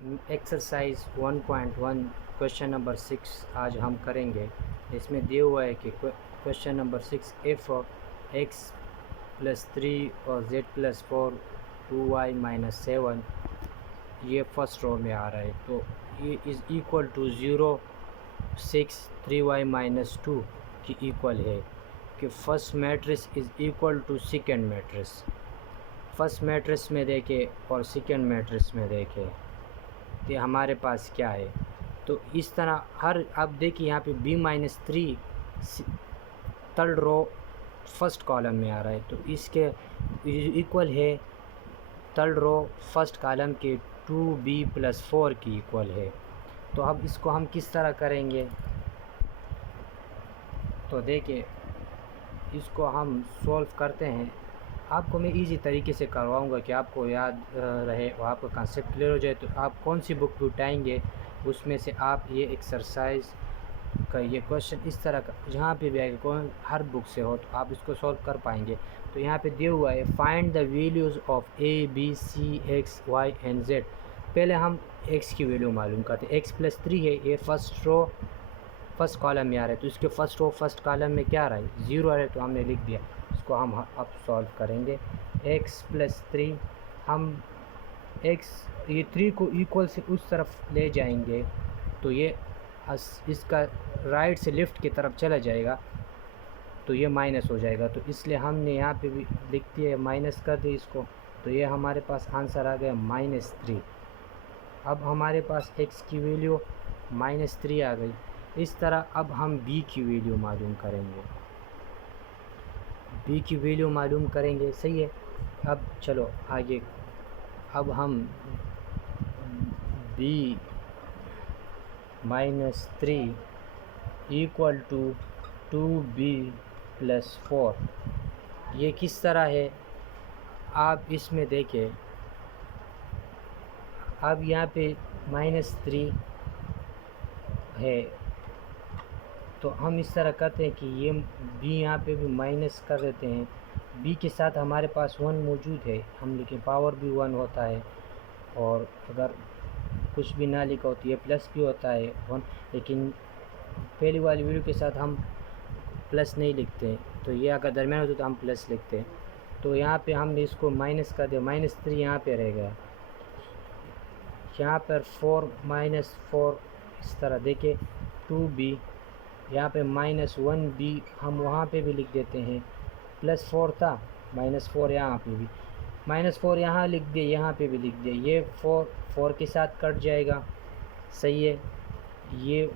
Exercise 1.1 question number 6 आज हम करेंगे। इसमें दिया हुआ है कि question number 6, if x plus 3 और z प्लस 4 2y माइनस 7, ये फर्स्ट रो में आ रहा है, तो ये is equal to 0 6 3y minus 2 की इक्वल है कि first matrix is equal to second matrix. First matrix में देखें और सेकेंड मैट्रिक्स में देखें कि हमारे पास क्या है। तो इस तरह हर, अब देखिए यहाँ पे b-3 third row first column में आ रहा है, तो इसके इक्वल है थर्ड रो फर्स्ट कॉलम के 2b प्लस 4 की इक्वल है। तो अब इसको हम किस तरह करेंगे, तो देखिए इसको हम सॉल्व करते हैं। आपको मैं इजी तरीके से करवाऊंगा कि आपको याद रहे और आपका कंसेप्ट क्लियर हो जाए। तो आप कौन सी बुक उठाएंगे, उसमें से आप ये एक्सरसाइज का ये क्वेश्चन इस तरह का जहाँ पे भी आएगा, कौन हर बुक से हो, तो आप इसको सॉल्व कर पाएंगे। तो यहाँ पे दिया हुआ है find the values of A B C X Y and Z. पहले हम एक्स की वैल्यू मालूम करते हैं। एक्स प्लस 3 है, ये फर्स्ट रो फर्स्ट कॉलम में आ रहा है, तो इसके फर्स्ट रो फर्स्ट कॉलम में क्या आ रहा है, 0 आ रहा है, तो हमने लिख दिया। इसको हम अब सॉल्व करेंगे। x प्लस 3, हम x ये 3 को इक्वल से उस तरफ ले जाएंगे, तो ये इसका राइट से लेफ़्ट की तरफ चला जाएगा, तो ये माइनस हो जाएगा। तो इसलिए हमने यहाँ पे भी लिख दिया, माइनस कर दिया इसको, तो ये हमारे पास आंसर आ गया -3। अब हमारे पास x की वैल्यू -3 आ गई। इस तरह अब हम b की वैल्यू मालूम करेंगे, b की वैल्यू मालूम करेंगे, सही है। अब चलो आगे, अब हम b -3 equal to 2b plus 4, ये किस तरह है आप इसमें देखें। अब यहाँ पे -3 है, तो हम इस तरह करते हैं कि ये b यहाँ पे भी माइनस कर देते हैं। b के साथ हमारे पास 1 मौजूद है, हम लिखें पावर भी 1 होता है, और अगर कुछ भी ना लिखा हो तो ये प्लस भी होता है 1, लेकिन पहली वाली वैल्यू के साथ हम प्लस नहीं लिखते, तो ये अगर दरमियान होता तो हम प्लस लिखते हैं। तो यहाँ पे हमने इसको माइनस कर दिया, -3 यहाँ पे रह गया। यहाँ पर 4 -4 इस तरह देखे, 2b यहाँ पे -1b हम वहाँ पे भी लिख देते हैं, +4 था, -4 यहाँ पे भी, -4 यहाँ लिख दिए, यहाँ पे भी लिख दिए। ये 4 के साथ कट जाएगा, सही है। ये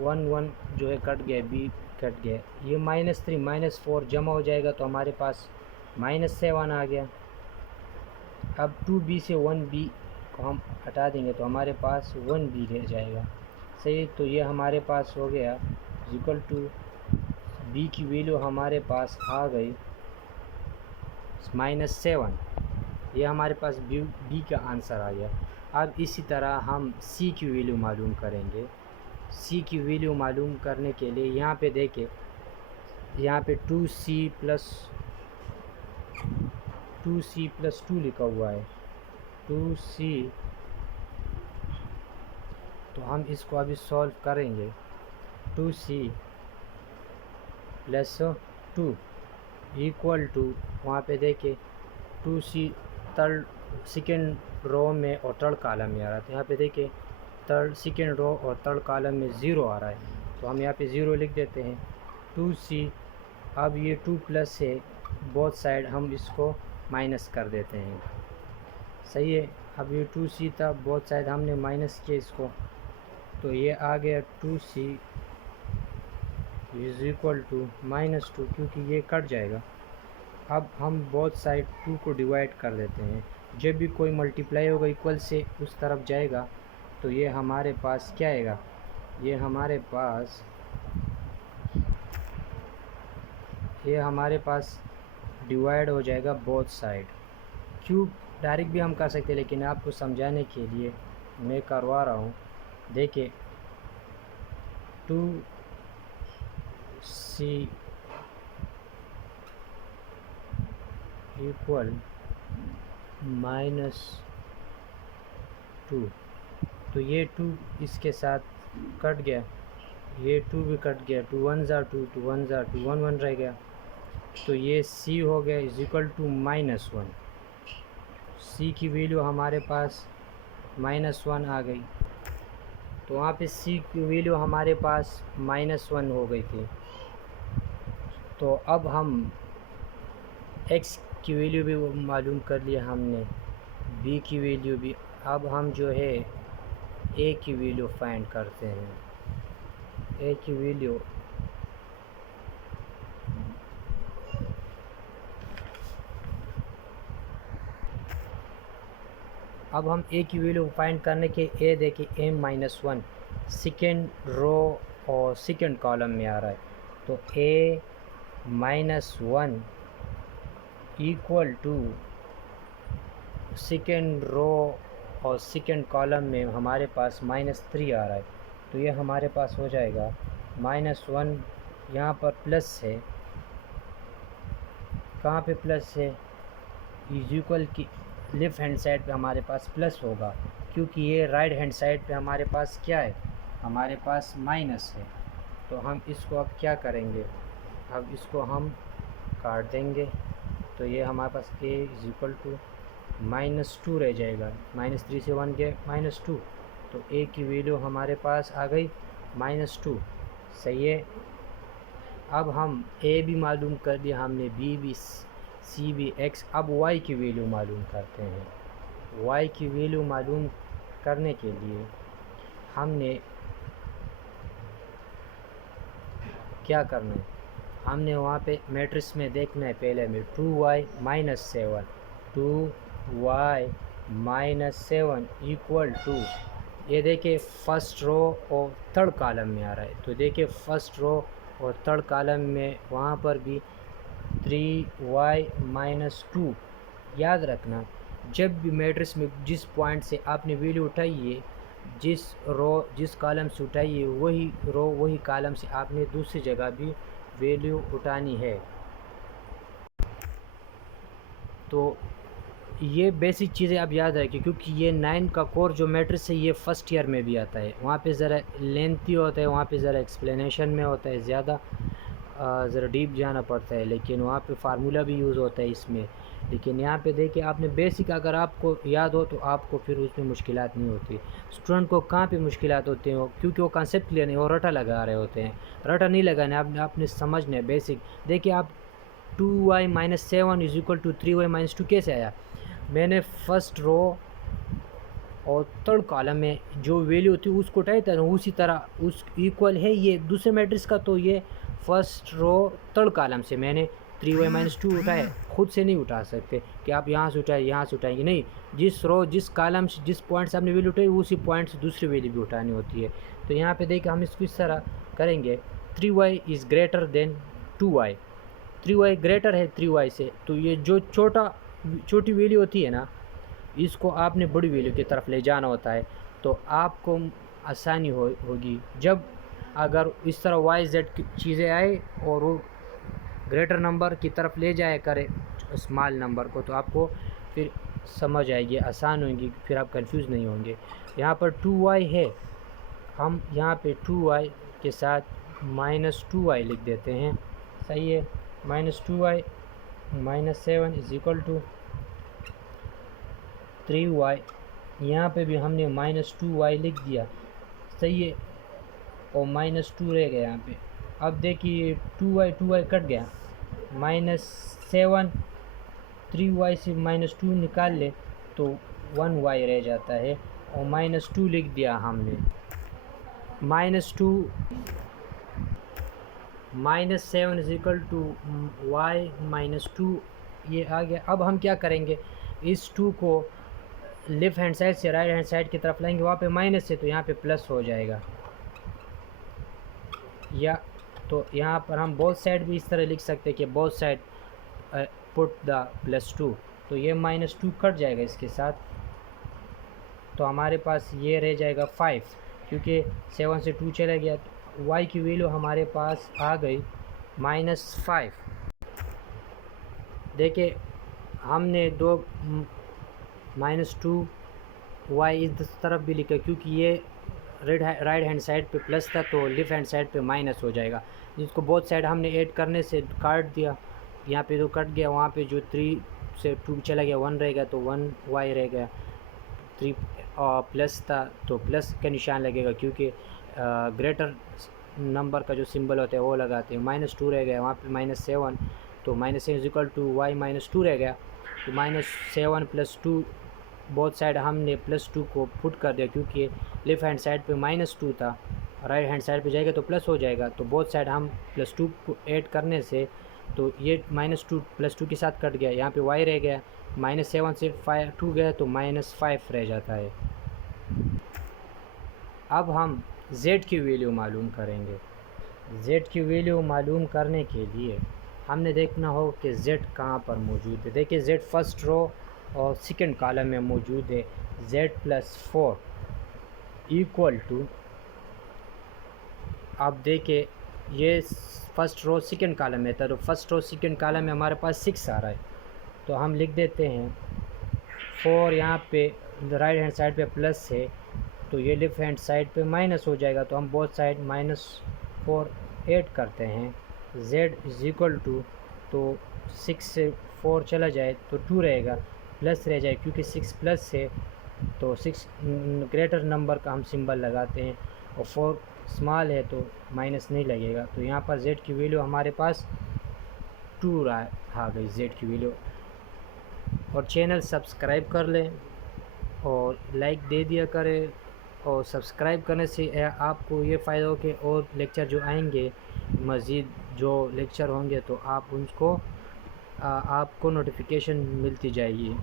1 जो है कट गया, b कट गया। ये -3 -4 जमा हो जाएगा, तो हमारे पास -7 आ गया। अब 2b से 1b को हम हटा देंगे, तो हमारे पास 1b रह जाएगा, सही। तो ये हमारे पास हो गया इक्वल टू b की वैल्यू हमारे पास आ गई -7। ये हमारे पास b का आंसर आ गया। अब इसी तरह हम c की वैल्यू मालूम करेंगे। c की वैल्यू मालूम करने के लिए यहाँ पे देखें, यहाँ पे 2c प्लस 2 लिखा हुआ है, 2c। तो हम इसको अभी सॉल्व करेंगे। 2c प्लस 2 इक्वल टू, वहाँ पे देखें 2c थर्ड सेकेंड रो में और थर्ड कॉलम में आ रहा है, तो यहाँ पे देखें थर्ड सेकेंड रो और थर्ड कॉलम में 0 आ रहा है, तो हम यहाँ पे 0 लिख देते हैं। 2c, अब ये 2 प्लस है, बोथ साइड हम इसको माइनस कर देते हैं, सही है। अब ये 2c था, बोथ साइड हमने माइनस किया इसको, तो ये आ गया 2c इज़ इक्वल टू -2, क्योंकि ये कट जाएगा। अब हम बोथ साइड 2 को डिवाइड कर देते हैं। जब भी कोई मल्टीप्लाई होगा इक्वल से उस तरफ जाएगा, तो ये हमारे पास क्या आएगा, ये हमारे पास डिवाइड हो जाएगा बोथ साइड। क्यूब डायरेक्ट भी हम कर सकते हैं, लेकिन आपको समझाने के लिए मैं करवा रहा हूँ। देखिए 2c इक्वल 2, तो ये 2 इसके साथ कट गया, ये 2 भी कट गया, 2 1 ज़ा 2, 2 1 ज़ा 2, 1 1 रह गया, तो ये सी हो गया इज इक्वल टू -1। सी की वैल्यू हमारे पास -1 आ गई, तो वहाँ पे सी की वैल्यू हमारे पास -1 हो गई थी। तो अब हम एक्स की वैल्यू भी मालूम कर लिया हमने, बी की वैल्यू भी। अब हम जो है ए की वैल्यू फाइंड करते हैं। ए की वैल्यू अब हम ए की वैल्यू फाइंड करने के ए देखिए m-1 सेकेंड रो और सेकेंड कॉलम में आ रहा है, तो a-1 equal to second row और सेकेंड कॉलम में हमारे पास -3 आ रहा है, तो ये हमारे पास हो जाएगा -1। यहाँ पर प्लस है, कहाँ पे प्लस है, इज इक्वल की लेफ़्ट हैंड साइड पे हमारे पास प्लस होगा, क्योंकि ये राइट हैंड साइड पे हमारे पास क्या है, हमारे पास माइनस है। तो हम इसको अब क्या करेंगे, अब इसको हम काट देंगे, तो ये हमारे पास a इज इक्वल टू -2 रह जाएगा। -3 से 1 गया -2, तो a की वैल्यू हमारे पास आ गई -2। सही है। अब हम a भी मालूम कर दिया हमने, b भी, c भी, x। अब y की वैल्यू मालूम करते हैं। y की वैल्यू मालूम करने के लिए हमने क्या करना है, हमने वहाँ पे मैट्रिक्स में देखना है पहले में 2y - 7, 2y - 7 इक्वल टू, ये देखिए फर्स्ट रो और थर्ड कॉलम में आ रहा है, तो देखिए फर्स्ट रो और थर्ड कॉलम में वहाँ पर भी 3y - 2। याद रखना, जब भी मैट्रिक्स में जिस पॉइंट से आपने वैल्यू उठाई है, जिस रो जिस कॉलम से उठाई है, वही रो वही कॉलम से आपने दूसरी जगह भी वैल्यू उठानी है। तो ये बेसिक चीज़ें आप याद रखिए, क्योंकि ये 9 का कोर जो मैट्रिक्स है ये फर्स्ट ईयर में भी आता है। वहाँ पे ज़रा लेंथी होता है, वहाँ पे ज़रा एक्सप्लेनेशन में होता है, ज़्यादा ज़रा डीप जाना पड़ता है, लेकिन वहाँ पे फार्मूला भी यूज़ होता है इसमें। लेकिन यहाँ पे देखिए आपने बेसिक अगर आपको याद हो तो आपको फिर उसमें मुश्किलात नहीं होती। स्टूडेंट को कहाँ पे मुश्किलात होती हैं, क्योंकि वो कंसेप्ट क्लियर नहीं, वो रटा लगा रहे होते हैं। रटा नहीं लगाना, आपने समझना है बेसिक। देखिए आप 2y - 7 is equal to 3y - 2 कैसे आया, मैंने फर्स्ट रो और थर्ड कॉलम में जो वैल्यू थी उसको उठाई था, उसी तरह उस इक्वल है ये दूसरे मैट्रिक्स का, तो ये फर्स्ट रो थर्ड कॉलम से मैंने 3y - 2 उठाया। खुद से नहीं उठा सकते कि आप यहाँ से उठाए यहाँ से उठाएंगे, नहीं, जिस रो जिस कॉलम से जिस पॉइंट से आपने वैल्यू उठाई उसी पॉइंट से दूसरी वैल्यू भी उठानी होती है। तो यहाँ पे देखिए हम इसको इस तरह करेंगे, 3y is greater than 2y, 3y greater है 3y से, तो ये जो छोटी वैल्यू होती है ना, इसको आपने बड़ी वैल्यू की तरफ ले जाना होता है, तो आपको आसानी होगी। जब अगर इस तरह वाई जेड की चीज़ें आए और वो ग्रेटर नंबर की तरफ ले जाए करे स्मॉल नंबर को, तो आपको फिर समझ आएगी, आसान होगी, फिर आप कंफ्यूज नहीं होंगे। यहाँ पर 2y है, हम यहाँ पे 2y के साथ -2y लिख देते हैं। सही है। -2y - 7 is equal to 3y, यहाँ पे भी हमने -2y लिख दिया। सही है, और -2 रह गया यहाँ पे। अब देखिए 2y कट गया, -7, 3y से -2 निकाल ले तो 1y रह जाता है, और -2 लिख दिया हमने। -2 -7 इज इक्वल टू y - 2 ये आ गया। अब हम क्या करेंगे, इस 2 को लेफ़्ट हैंड साइड से राइट हैंड साइड की तरफ लाएंगे, वहाँ पे माइनस है तो यहाँ पे प्लस हो जाएगा। या तो यहाँ पर हम बोथ साइड भी इस तरह लिख सकते हैं कि बोथ साइड पुट द +2, तो ये -2 कट जाएगा इसके साथ, तो हमारे पास ये रह जाएगा 5, क्योंकि 7 से 2 चला गया, तो y की वैल्यू हमारे पास आ गई -5। देखिए हमने दो -2 y इस तरफ भी लिखा, क्योंकि ये राइट हैंड साइड पे प्लस था तो लेफ्ट हैंड साइड पे माइनस हो जाएगा, जिसको बोथ साइड हमने ऐड करने से काट दिया। यहाँ पे तो कट गया, वहाँ पे जो 3 से 2 चला गया 1 रहेगा, तो 1y रह गया। 3 प्लस था तो प्लस का निशान लगेगा, क्योंकि ग्रेटर नंबर का जो सिंबल होता है वो लगाते हैं। -2 रह गया, वहाँ पे -7, तो -7 इज इक्वल टू y -2 रह गया। तो -7 + 2 बोथ साइड हमने +2 को पुट कर दिया, क्योंकि लेफ़्ट हैंड साइड पे -2 था, राइट हैंड साइड पे जाएगा तो प्लस हो जाएगा। तो बोथ साइड हम +2 को ऐड करने से तो ये -2 +2 के साथ कट गया, यहाँ पे y रह गया। -7 से 2 गया तो -5 रह जाता है। अब हम z की वैल्यू मालूम करेंगे। z की वैल्यू मालूम करने के लिए हमने देखना हो कि z कहाँ पर मौजूद है। देखिए z फर्स्ट रो और सेकंड कॉलम में मौजूद है। z + 4 इक्वल टू, आप देखिए ये फर्स्ट रो सेकंड कॉलम में था, तो फर्स्ट रो सेकंड कॉलम में हमारे पास 6 आ रहा है, तो हम लिख देते हैं 4। यहाँ पे राइट हैंड साइड पे प्लस है तो ये लेफ्ट हैंड साइड पे माइनस हो जाएगा, तो हम बोथ साइड -4 ऐड करते हैं। z इज़ इक्वल टू, तो 6 से 4 चला जाए तो 2 रहेगा, प्लस रह जाए क्योंकि 6 प्लस है, तो 6 ग्रेटर नंबर का हम सिंबल लगाते हैं, और 4 स्मॉल है तो माइनस नहीं लगेगा। तो यहाँ पर z की वैल्यू हमारे पास 2 आ गई z की वैल्यू। और चैनल सब्सक्राइब कर लें और लाइक दे दिया करें, और सब्सक्राइब करने से आपको ये फ़ायदा हो कि और लेक्चर जो आएंगे, मज़ीद जो लेक्चर होंगे तो आप उनको आपको नोटिफिकेशन मिलती जाएगी।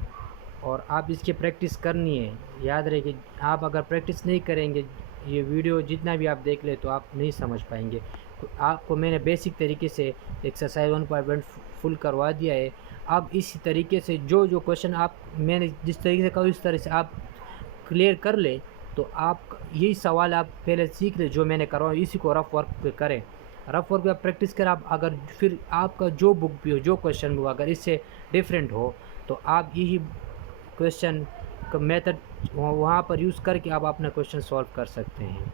और आप इसकी प्रैक्टिस करनी है। याद रहे कि आप अगर प्रैक्टिस नहीं करेंगे, ये वीडियो जितना भी आप देख ले तो आप नहीं समझ पाएंगे। तो आपको मैंने बेसिक तरीके से एक्सरसाइज 1.1 फुल करवा दिया है। अब इसी तरीके से जो क्वेश्चन आप मैंने जिस तरीके से कहा उस तरह से आप क्लियर कर ले, तो आप यही सवाल आप पहले सीख ले जो मैंने करवाया, इसी को रफ वर्क पे करें। रफ वर्क पे आप प्रैक्टिस करें। आप अगर फिर आपका जो बुक भी हो, जो क्वेश्चन भी हो, अगर इससे डिफरेंट हो तो आप यही क्वेश्चन का मेथड वहाँ पर यूज़ करके आप अपना क्वेश्चन सॉल्व कर सकते हैं।